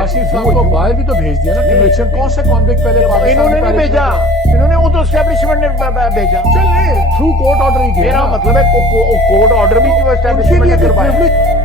नवाज शरीफ साहब को बाहर भी तो भेज दिया ना कन्विक्शन। कौन सा कॉन्विक्ट पहले इन्होंने नहीं भेजा, इन्होंने वो तो एस्टेब्लिशमेंट ने भेजा। चल थ्रू कोर्ट ऑर्डर ही गया। मेरा मतलब है कोर्ट ऑर्डर भी जो उनके एस्टेब्लिशमेंट लिए ने भी करवाया। privilege